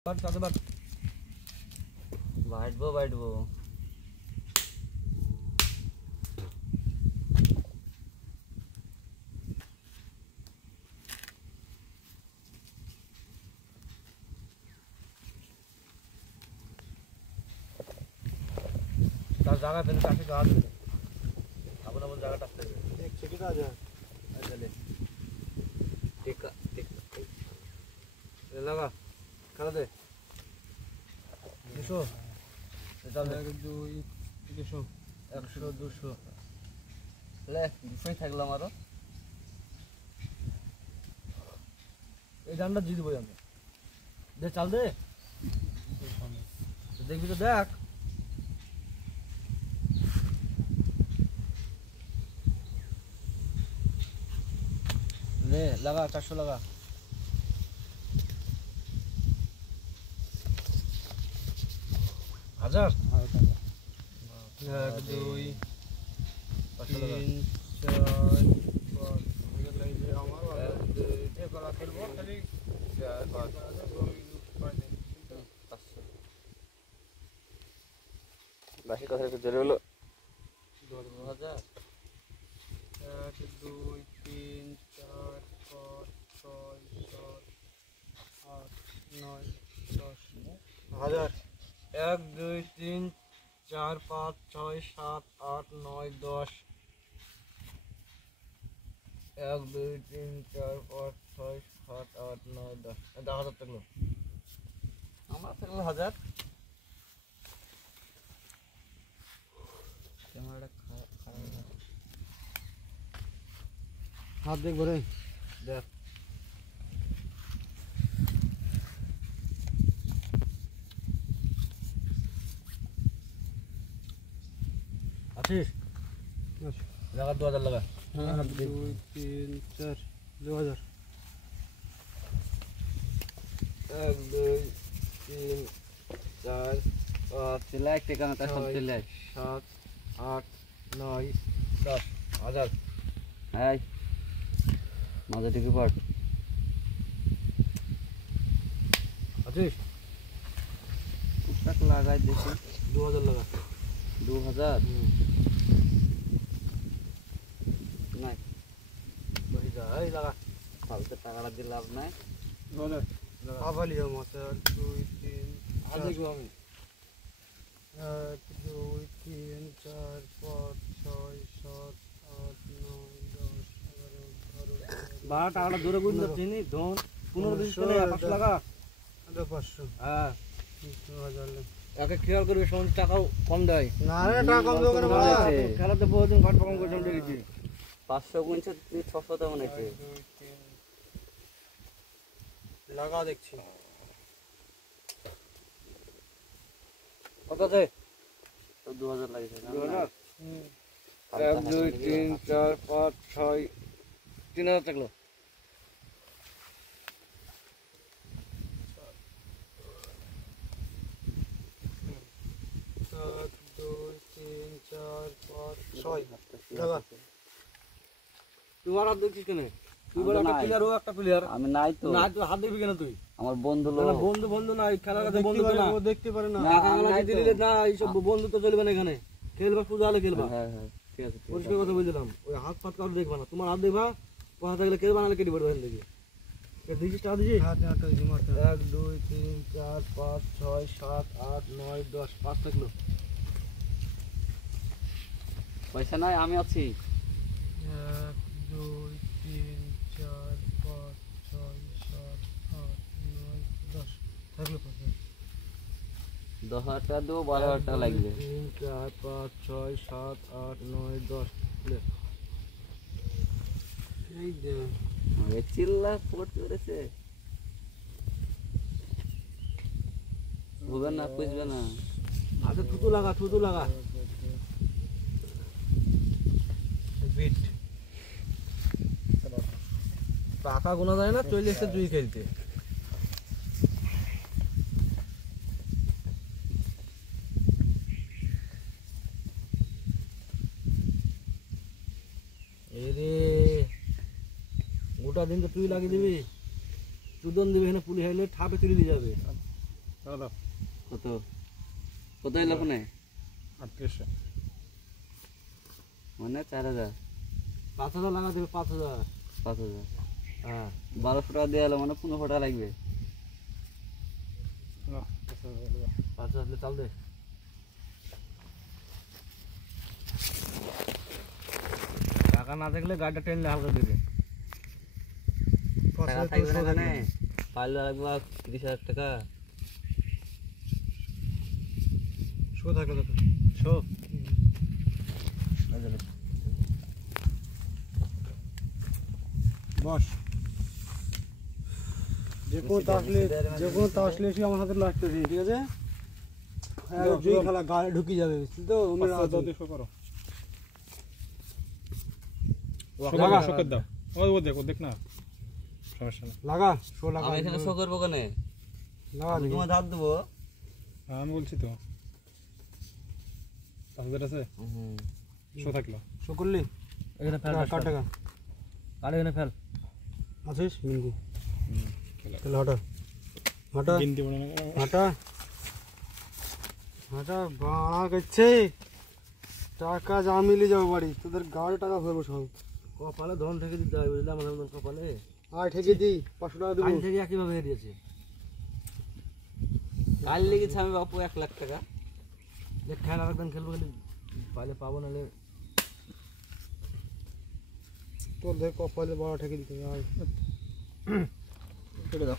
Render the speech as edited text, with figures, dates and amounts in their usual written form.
বাইটবো তার জায়গা পেলে কাছে গাছ আপনার আমার জায়গাটা আসতে হবে এক সেকেন্ড আজ চলে টিকা লাগা খেলা দে 200 এটা 1 2 200 100 200 লে 200 থাকলো আমারও এই গানটা জিতবো আমি দে চাল দে দেখবি তো দেখ ले लगा 400 लगा हजार 1 2 3 4 বাকি কথা একটু জোরে হলো 2000 1 2 3 4 5 6 7 8 9 10 हजार 1 2 3 4 5 6 7 8 9 10 1 2 3 4 5 6 7 8 9 10 10,000 থাকলো আমার থাকলো 1000 ক্যামেরাটা খারাপ हाथ देख भरे देख आशीष लगा 2000 लगा 1 2 3 4 2000 1 2 3 4 5 सिलेक्ट टेका ना सब सिलेक्ट 7 8 9 10 1000 हाय মাঝে টিকে পড় আছিস টুকটাক লাগাই দেখি 2000 লাগা 2000 নাই বহি যা এই লাগা ফালতু টাকাটা দিয়ে লাভ নাই বলে আবালি মতে 2 3 আজ দেখব আমি 1 2 3 4 5 6 7 8 9 बाहर टाका दूर गुण चिनी धोन 15 दिन के 500 लगा 500 हां 2000 একে খেয়াল করবে সমান টাকা কম দেয় না রে টাকা কম দেবে না ভাই খেলাতে বহুত দিন ঘাট কম করে চলে গেছি 500 গুনছে 600 তে মনে হচ্ছে লাগা দেখছি কত আছে তো 2000 লাগিছে না 2000 1 2 3 4 5 6 3000 থাকলো 1 2 3 4 5 6 দাদা তোমার হাত দেখছিস কেন তুই বড় একটা প্লেয়ার ও একটা প্লেয়ার আমি নাই তো না তুই হাত দেখবি কেন তুই আমার বন্ধু লোক না বন্ধু না খেলার কাছে বন্ধু না ও দেখতে পারে না না দিলে না এই সব বন্ধু তো চলবে না এখানে খেলবা শুধু আলে খেলবা হ্যাঁ ঠিক আছে পরিষ্কার কথা বলছিলাম ওই হাত ফাত কাউ দেখবা না তোমার হাত দেখবা কথা থাকলে কেউ বানালে কেটে পড়বে এখান থেকে দিচ্ছিস টাকা দিচ্ছিস হাত হাত 1 2 3 4 5 6 7 8 9 10 5 থাকলো পয়সা নাই আমি আছি 1 2 3 4 5 6 7 8 9 10 থাকলো পয়সা 10,000 টাকা দেবো 12,000 টাকা লাগবে 3 4 5 6 7 8 9 10 এই দে আরে চিল্লা ফোট করেছে বুঝবে না বুঝবে না আচ্ছা থুতু লাগা বিট টাকা গোনা যায় না চলে এসে জুই খেলতে এরে গোটা দিন তো তুই লাগিয়ে দিবি চুদন দিবি এখানে পুলিশ আইলে ঠাপে তুলে দিয়ে যাবে কত কত এলো ফোনে 3800 মানে 4000 5000 লাগা দেবে 5000 হ্যাঁ 1200 টাকা দিয়ে এলো মানে 1500 টাকা লাগবে না 5000 চাল দে টাকা না থাকলে গাড়িটা টেনলে হালকা দিবে টাকা থাকবে না এখানে পাইলে লাগবে 30000 টাকা শো থাকে তো শো বস যে কোনো তাসলে এসে আমার হাতে লাগতে দিই, ঠিক আছে? জুই খেলা গায়ে ঢুকি যাবে, বুঝলি তো? করো লাগা শোকের দাও, ও দেখ না, সমস্যা না, লাগা শো লাগা। আমি এখানে শো করবো কেন? লাগা তোমার ধার দেবো। আমি বলছি তো 5000 আছে শো থাকলো, শো করলি এখানে ফেল কাট টাকা আর এখানে ফেল আছিস মিনগু চল হটা হটা গিনতি বড় না হটা হটা বাড়া গেছে টাকা যা মিলে যাবে বাড়ি, তোদের গাড়ি টাকা ফেলবো সব। কপালে ধন থেকে দিতে হয়, বুঝলাম আমার কপালে আর ঠেকে দিই 500 টাকা দেবো। কাল থেকে একইভাবে দিয়েছে, কাল লেগেছে আমি বাপু 1 লাখ টাকা। দেখ খেলা একদম খেলবো, পাইলে পাবো, নাহলে তোর দেখ কপালে বড় ঠেকে দিতে হবে। কেটে দাও।